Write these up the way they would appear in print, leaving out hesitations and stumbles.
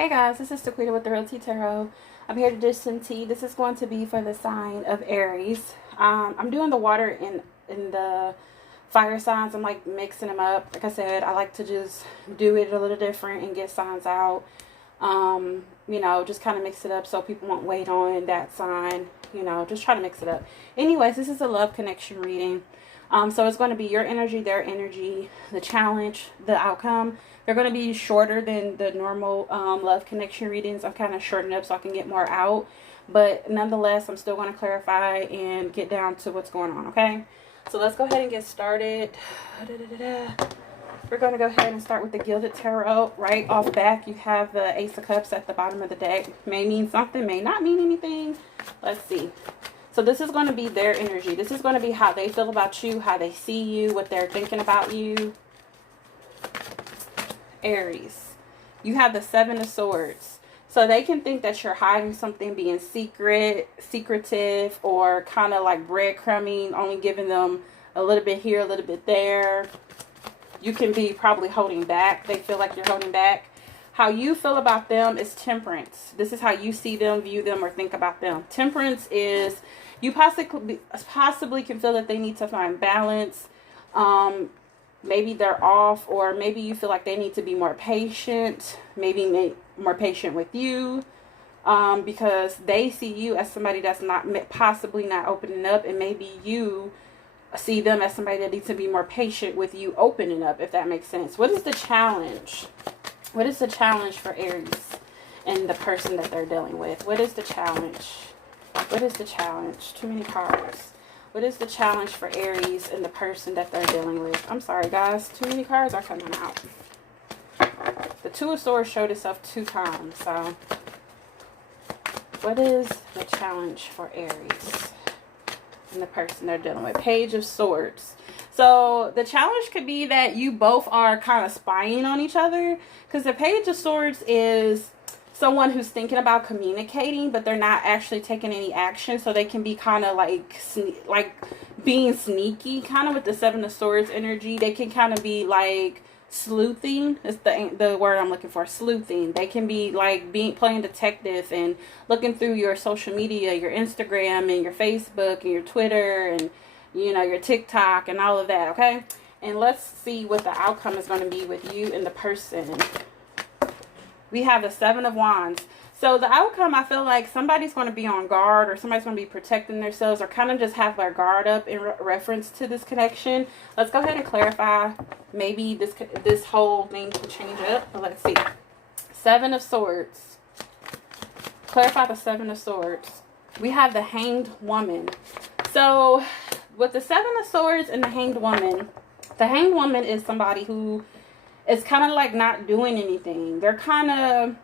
Hey guys, this is Taquita with the Real Tea Tarot. I'm here to dish some tea. This is going to be for the sign of Aries. I'm doing the water in the fire signs. I'm like mixing them up. Like I said, I like to just do it a little different and get signs out. Just kind of mix it up so people won't wait on that sign. Just try to mix it up. Anyways, this is a love connection reading. So it's going to be your energy, their energy, the challenge, the outcome. They're going to be shorter than the normal love connection readings. I'm kind of shortening up so I can get more out. But nonetheless, I'm still going to clarify and get down to what's going on, okay? So let's go ahead and get started. We're going to go ahead and start with the Gilded Tarot. Right off back, you have the Ace of Cups at the bottom of the deck. May mean something, may not mean anything. Let's see. So this is going to be their energy. This is going to be how they feel about you, how they see you, what they're thinking about you. Aries, you have the Seven of Swords. So they can think that you're hiding something, being secretive, or kind of like breadcrumbing, only giving them a little bit here, a little bit there. You can be probably holding back. They feel like you're holding back. How you feel about them is Temperance. This is how you see them, view them, or think about them. Temperance is you possibly can feel that they need to find balance. Maybe they're off, or maybe you feel like they need to be more patient. Maybe more patient with you, because they see you as somebody that's possibly not opening up, and maybe you see them as somebody that needs to be more patient with you opening up, if that makes sense. What is the challenge? What is the challenge for Aries and the person that they're dealing with? What is the challenge? What is the challenge? Too many cards. What is the challenge for Aries and the person that they're dealing with? I'm sorry, guys. Too many cards are coming out. The Two of Swords showed itself 2 times. So, what is the challenge for Aries and the person they're dealing with? Page of Swords. So the challenge could be that you both are kind of spying on each other, because the Page of Swords is someone who's thinking about communicating, but they're not actually taking any action. So they can be kind of like being sneaky, kind of with the Seven of Swords energy. They can kind of be like sleuthing. It's the word I'm looking for, sleuthing. They can be like playing detective and looking through your social media, your Instagram and your Facebook and your Twitter and your TikTok and all of that, okay? And let's see what the outcome is going to be with you and the person. We have the Seven of Wands. So the outcome, I feel like somebody's going to be on guard, or somebody's going to be protecting themselves, or kind of just have their guard up in reference to this connection. Let's go ahead and clarify. Maybe this whole thing can change up. But let's see. Seven of Swords. Clarify the Seven of Swords. We have the Hanged Woman. So with the Seven of Swords and the Hanged Woman is somebody who is kind of like not doing anything. They're kind of,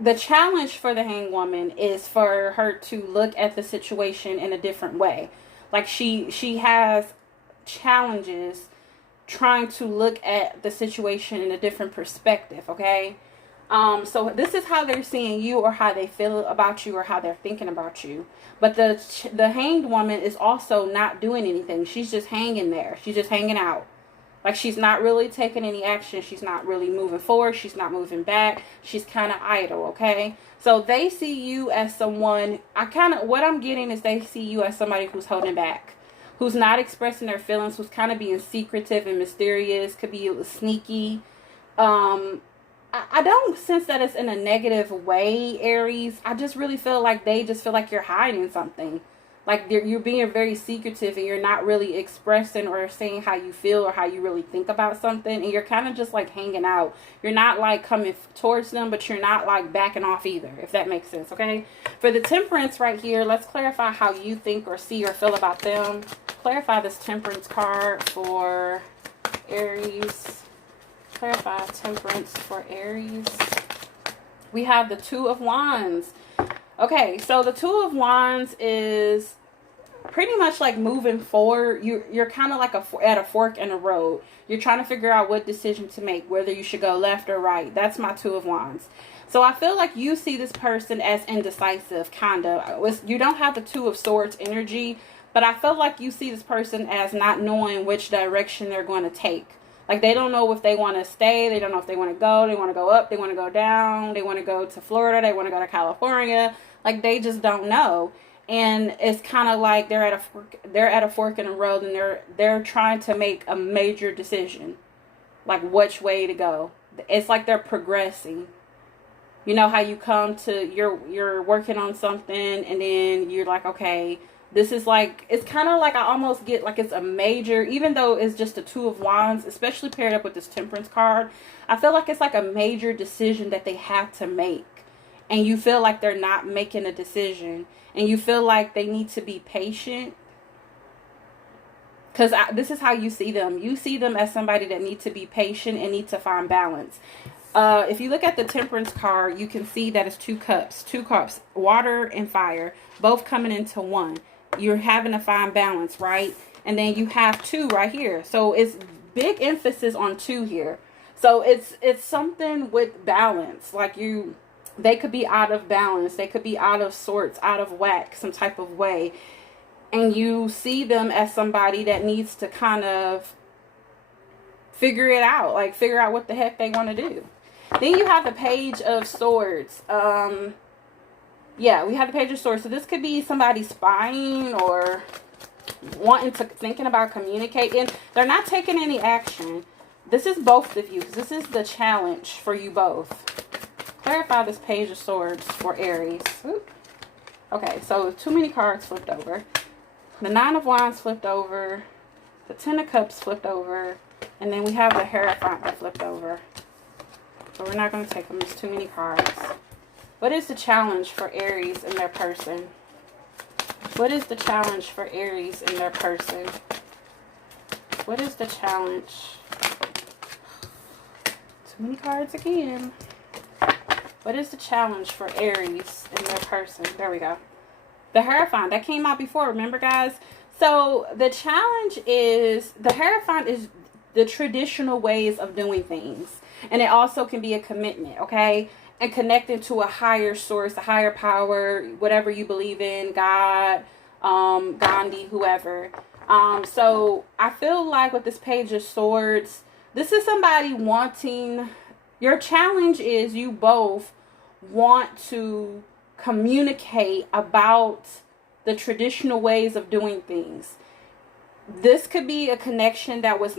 the challenge for the Hanged Woman is for her to look at the situation in a different way. Like she has challenges trying to look at the situation in a different perspective, okay? So this is how they're seeing you, or how they feel about you, or how they're thinking about you. But the Hanged Woman is also not doing anything. She's just hanging there. She's just hanging out. Like, she's not really taking any action. She's not really moving forward. She's not moving back. She's kind of idle, okay? So they see you as someone, what I'm getting is they see you as somebody who's holding back, who's not expressing their feelings, who's kind of being secretive and mysterious, could be sneaky. I don't sense that it's in a negative way, Aries. I just really feel like they just feel like you're hiding something. Like you're being very secretive, and you're not really expressing or saying how you feel or how you really think about something. And you're kind of just like hanging out. You're not like coming towards them, but you're not like backing off either, if that makes sense, okay? For the Temperance right here, let's clarify how you think or see or feel about them. Clarify this Temperance card for Aries. Clarify Temperance for Aries. We have the Two of Wands. Okay, so the Two of Wands is pretty much like moving forward. You're kind of like at a fork in the road. You're trying to figure out what decision to make, whether you should go left or right. That's my Two of Wands. So I feel like you see this person as indecisive, kind of. You don't have the Two of Swords energy, but I feel like you see this person as not knowing which direction they're going to take. Like, they don't know if they want to stay. They don't know if they want to go. They want to go up. They want to go down. They want to go to Florida. They want to go to California. Like, they just don't know. And it's kind of like they're at a fork in the road, and they're trying to make a major decision, like which way to go. It's like they're progressing. You know how you come to, you're working on something, and then you're like, okay, this is like, it's kind of like, I almost get like it's a major, even though it's just a Two of Wands, especially paired up with this Temperance card, I feel like it's like a major decision that they have to make. And you feel like they're not making a decision. And you feel like they need to be patient. Because this is how you see them. You see them as somebody that needs to be patient and need to find balance. If you look at the Temperance card, you can see that it's two cups, water and fire, both coming into one. You're having to find balance, right? And then you have two right here. So it's big emphasis on two here. So it's something with balance. Like they could be out of balance. They could be out of sorts, out of whack, some type of way. And you see them as somebody that needs to kind of figure it out. Like, figure out what the heck they want to do. Then you have the Page of Swords. Yeah, we have the Page of Swords. So this could be somebody spying or thinking about communicating. They're not taking any action. This is both of you, because this is the challenge for you both. Clarify this Page of Swords for Aries. Oop. Okay, so too many cards flipped over. The Nine of Wands flipped over. The Ten of Cups flipped over. And then we have the Hierophant that flipped over. So we're not going to take them. There's too many cards. What is the challenge for Aries and their person? What is the challenge for Aries and their person? What is the challenge? Too many cards again. What is the challenge for Aries and their person? There we go. The Hierophant. That came out before, remember, guys? So the challenge is, the Hierophant is the traditional ways of doing things. And it also can be a commitment, okay? And connecting to a higher source, a higher power, whatever you believe in, God, Gandhi, whoever. So I feel like with this Page of Swords, this is somebody wanting, your challenge is you both want to communicate about the traditional ways of doing things. This could be a connection that was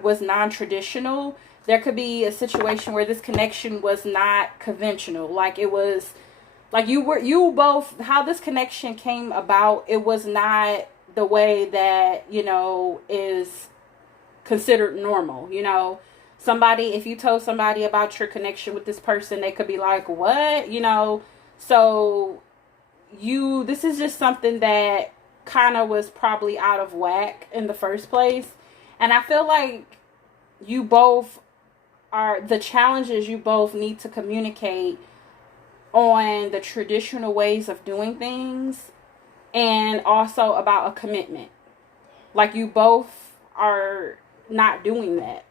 was non-traditional. There could be a situation where this connection was not conventional. Like, it was like you both, how this connection came about, it was not the way that, you know, is considered normal. You know, somebody, if you told somebody about your connection with this person, they could be like, what? You know, so this is just something that kind of was probably out of whack in the first place. And I feel like you both the challenges, you both need to communicate on the traditional ways of doing things, and also about a commitment. Like, you both are not doing that.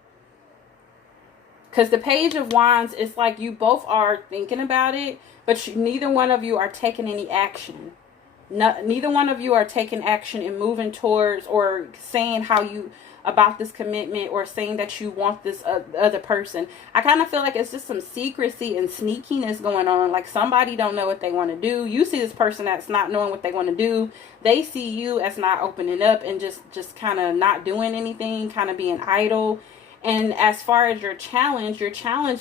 Because the Page of Wands is like you both are thinking about it, but neither one of you are taking any action. Neither one of you are taking action and moving towards or saying how you about this commitment, or saying that you want this other person. I kind of feel like it's just some secrecy and sneakiness going on. Like, somebody don't know what they want to do. You see this person that's not knowing what they want to do. They see you as not opening up and just kind of not doing anything, kind of being idle. And as far as your challenge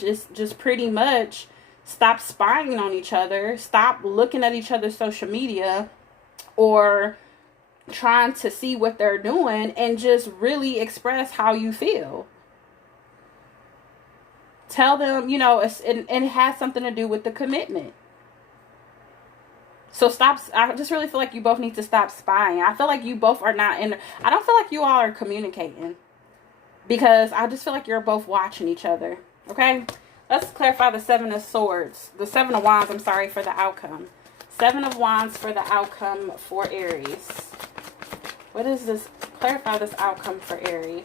is just pretty much stop spying on each other. Stop looking at each other's social media or trying to see what they're doing, and just really express how you feel. Tell them, you know, and it has something to do with the commitment. So stop. I just really feel like you both need to stop spying. I feel like you both are not I don't feel like you all are communicating, because I just feel like you're both watching each other. Okay, let's clarify the Seven of Swords, the Seven of Wands, I'm sorry, for the outcome. Seven of Wands for the outcome for Aries. What is this? Clarify this outcome for Aries.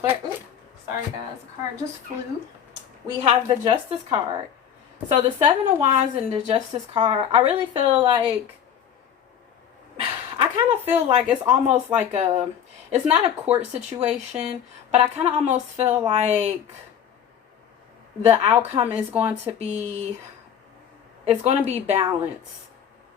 Sorry, guys. The card just flew. We have the Justice card. So the Seven of Wands and the Justice card, I really feel like, I kind of feel like it's almost like it's not a court situation, but I kind of almost feel like the outcome is going to be, it's going to be balance.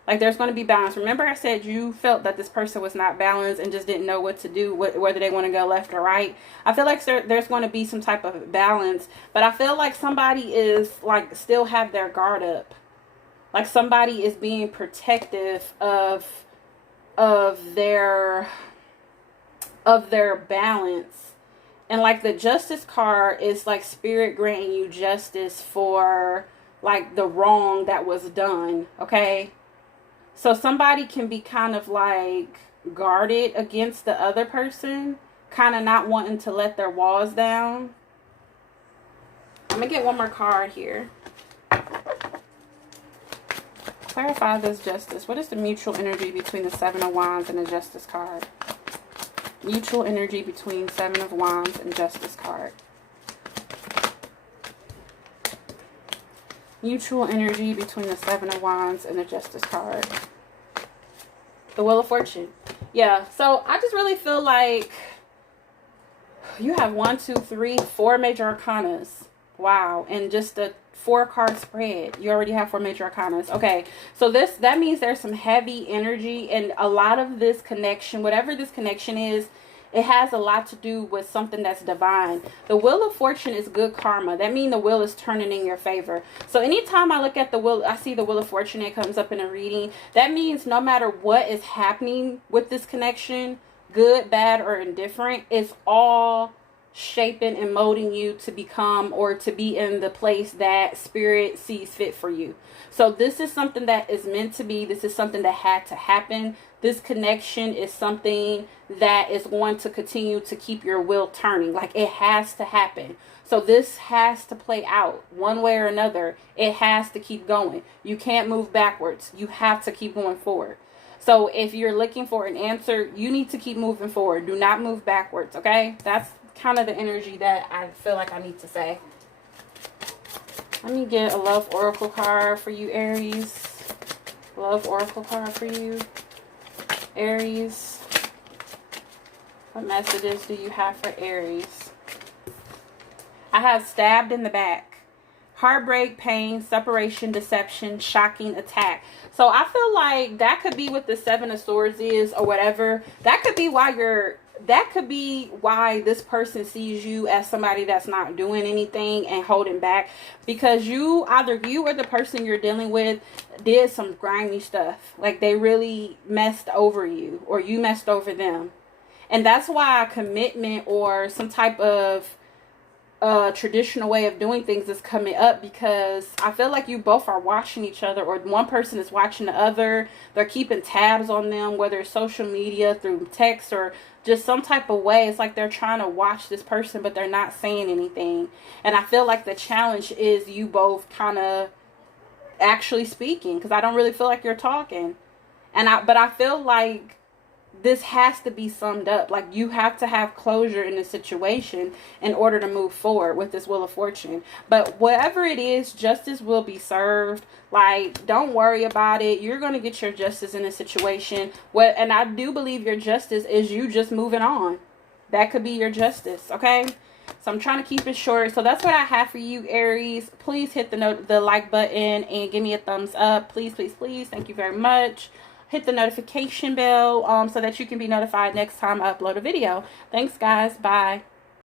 Like, there's going to be balance. Remember I said you felt that this person was not balanced and just didn't know what to do, whether they want to go left or right. I feel like there's going to be some type of balance, but I feel like somebody is like still have their guard up. Like somebody is being protective of their balance. And like the Justice card is like spirit granting you justice for like the wrong that was done, okay? So somebody can be kind of like guarded against the other person, kind of not wanting to let their walls down. I'm going to get one more card here. Clarify this justice. What is the mutual energy between the Seven of Wands and the Justice card? Mutual energy between Seven of Wands and Justice card. Mutual energy between the Seven of Wands and the Justice card. The Wheel of Fortune. Yeah, so I just really feel like you have 1, 2, 3, 4 major arcanas. Wow. And just a 4-card spread. You already have 4 major arcanas. Okay, so that means there's some heavy energy, and a lot of this connection, whatever this connection is, it has a lot to do with something that's divine. The Wheel of Fortune is good karma. That means the wheel is turning in your favor. So anytime I look at the wheel, I see the Wheel of Fortune, it comes up in a reading. That means no matter what is happening with this connection, good, bad, or indifferent, it's all shaping and molding you to become or to be in the place that spirit sees fit for you. So this is something that is meant to be. This is something that had to happen. This connection is something that is going to continue to keep your wheel turning. Like, it has to happen. So this has to play out one way or another. It has to keep going. You can't move backwards. You have to keep going forward. So if you're looking for an answer, you need to keep moving forward. Do not move backwards, okay? That's kind of the energy that I feel like I need to say. Let me get a love oracle card for you, Aries. Love oracle card for you, Aries. What messages do you have for Aries? I have stabbed in the back. Heartbreak, pain, separation, deception, shocking, attack. So I feel like that could be what the Seven of Swords is, or whatever. That could be why this person sees you as somebody that's not doing anything and holding back, because either you or the person you're dealing with did some grimy stuff. Like, they really messed over you, or you messed over them. And that's why a commitment or some type of traditional way of doing things is coming up, because I feel like you both are watching each other, or one person is watching the other. They're keeping tabs on them, whether it's social media, through text, or just some type of way. It's like they're trying to watch this person, but they're not saying anything. And I feel like the challenge is you both kind of actually speaking, because I don't really feel like you're talking. But I feel like this has to be summed up. Like, you have to have closure in the situation in order to move forward with this Wheel of Fortune. But whatever it is, justice will be served. Like, don't worry about it. You're going to get your justice in a situation. And I do believe your justice is you just moving on. That could be your justice, okay? So I'm trying to keep it short. So that's what I have for you, Aries. Please hit the like button and give me a thumbs up. Please, please, please. Thank you very much. Hit the notification bell so that you can be notified next time I upload a video. Thanks, guys. Bye.